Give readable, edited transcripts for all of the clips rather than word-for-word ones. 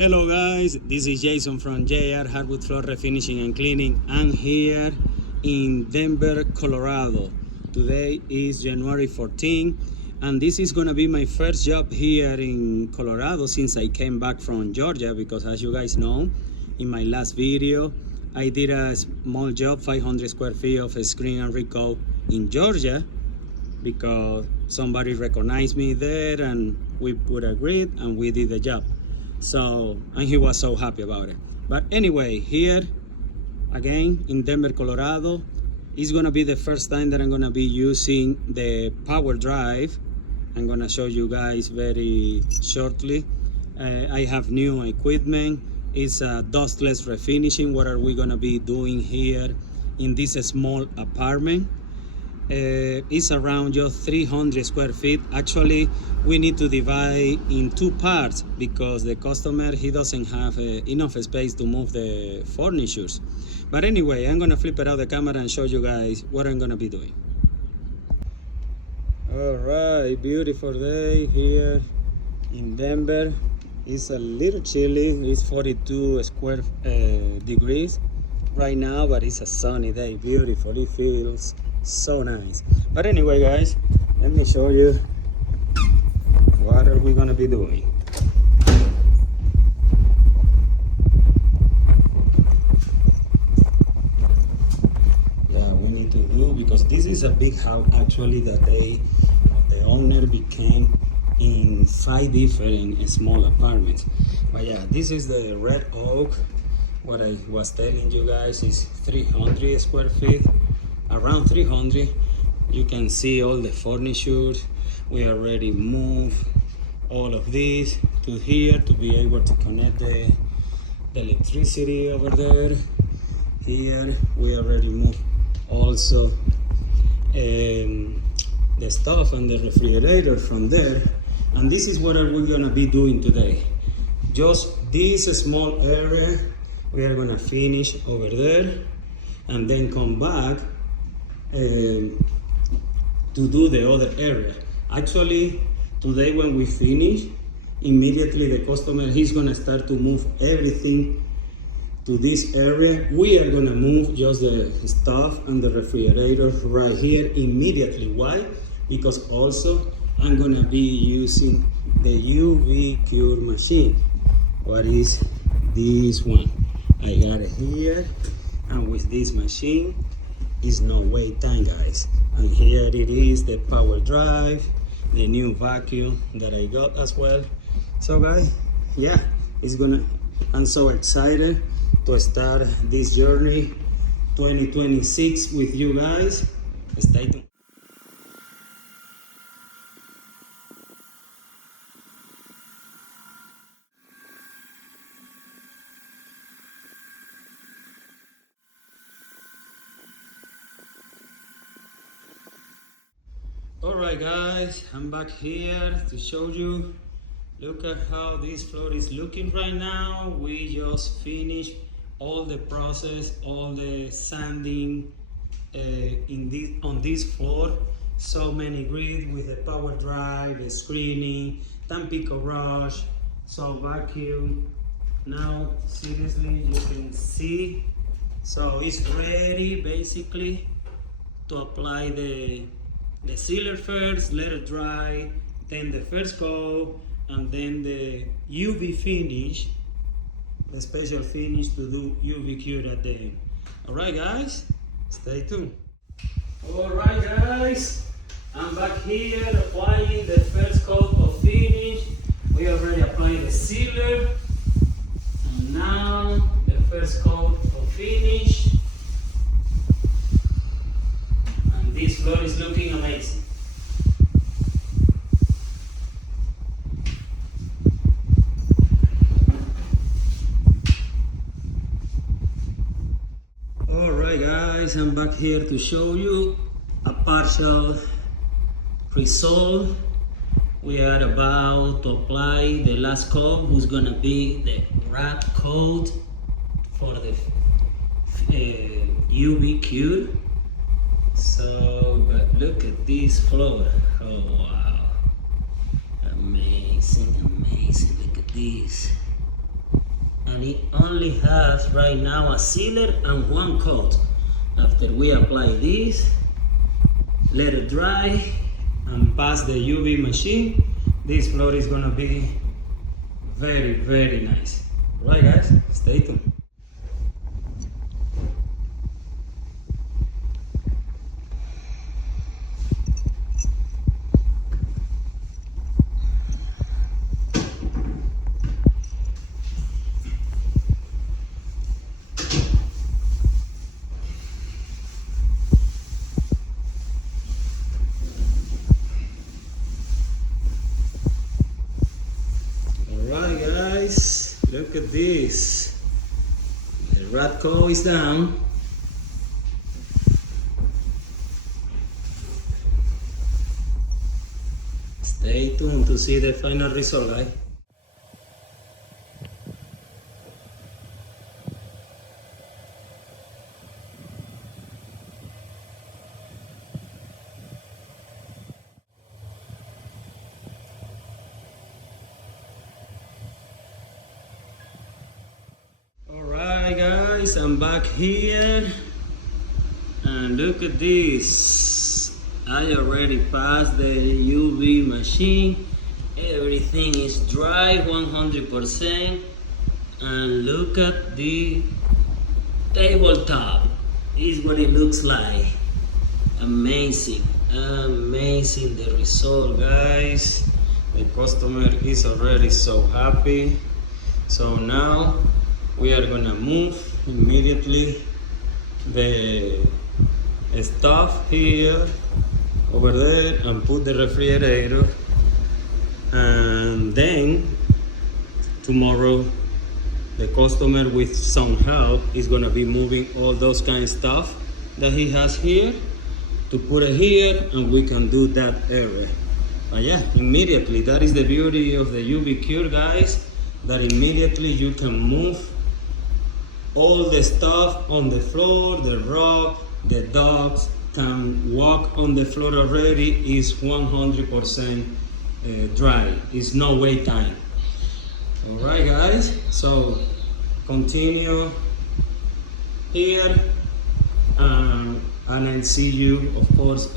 Hello guys, this is Jason from JR Hardwood Floor Refinishing and Cleaning. I'm here in Denver, Colorado. Today is January 14 and this is gonna be my first job here in Colorado since I came back from Georgia, because as you guys know, in my last video I did a small job, 500 square feet of a screen and recall in Georgia, because somebody recognized me there and we would agree and we did the job. So, and he was so happy about it. But anyway, here again in Denver, Colorado, it's gonna be the first time that I'm gonna be using the power drive. I'm gonna show you guys very shortly. I have new equipment. It's a dustless refinishing. What are we gonna be doing here in this small apartment? It's around just 300 square feet. Actually, we need to divide in two parts because the customer, he doesn't have enough space to move the furnitures. But anyway, I'm gonna flip it out the camera and show you guys what I'm gonna be doing. All right, beautiful day here in Denver. It's a little chilly. It's 42 square degrees right now, but it's a sunny day, beautiful. It feels so nice. But anyway guys, let me show you what are we gonna be doing. Yeah, we need to do, because this is a big house actually that the owner became in 5 different small apartments. But yeah, this is the red oak. What I was telling you guys is 300 square feet. Around 300. You can see all the furniture. We already moved all of this to here to be able to connect the electricity over there. Here we already moved also the stuff and the refrigerator from there. And this is what we're gonna be doing today. Just this small area we are gonna finish over there and then come back to do the other area. Actually, today when we finish, immediately the customer, he's gonna start to move everything to this area. We are gonna move just the stuff and the refrigerator right here immediately. Why? Because also I'm gonna be using the UV cure machine. What is this one? I got it here, and with this machine is no wait time, guys. And here it is, the power drive, the new vacuum that I got as well. So guys, yeah, I'm so excited to start this journey 2026 with you guys. Stay tuned. Alright guys, I'm back here to show you. Look at how this floor is looking right now. We just finished all the process, all the sanding on this floor. So many grid with the power drive, the screening, Tampico Rush, so vacuum. Now seriously, you can see, so it's ready basically to apply the sealer first, let it dry, then the first coat, and then the UV finish, the special finish to do UV cure at the end. Alright guys, stay tuned. Alright guys, I'm back here applying the first coat of finish. We already applied the sealer, and now the first coat of finish. This floor is looking amazing. Alright guys, I'm back here to show you a partial result. We are about to apply the last coat, who's gonna be the wrap coat for the UV cure. So, but look at this floor. Oh wow, amazing, amazing. Look at this. and it only has right now a sealer and one coat. After we apply this, let it dry and pass the UV machine, this floor is gonna be very, very nice. Alright guys, stay tuned. Look at this. The rat coat is down. Stay tuned to see the final result, guys. Alright guys, I'm back here and look at this. I already passed the UV machine. Everything is dry 100%, and look at the tabletop. This is what it looks like. Amazing, amazing the result, guys. The customer is already so happy. So now we are gonna move immediately the stuff here over there and put the refrigerator, and then tomorrow the customer, with some help, is gonna be moving all those kind of stuff that he has here to put it here, and we can do that area. But yeah, immediately, that is the beauty of the UV cure, guys, that immediately you can move all the stuff on the floor, the rug, the dogs can walk on the floor already. Is 100% dry. It's no wait time. All right, guys. So continue here, and I'll see you, of course.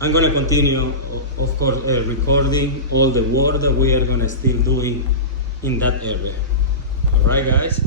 I'm gonna continue, of course, recording all the work that we are gonna still doing in that area. Alright guys.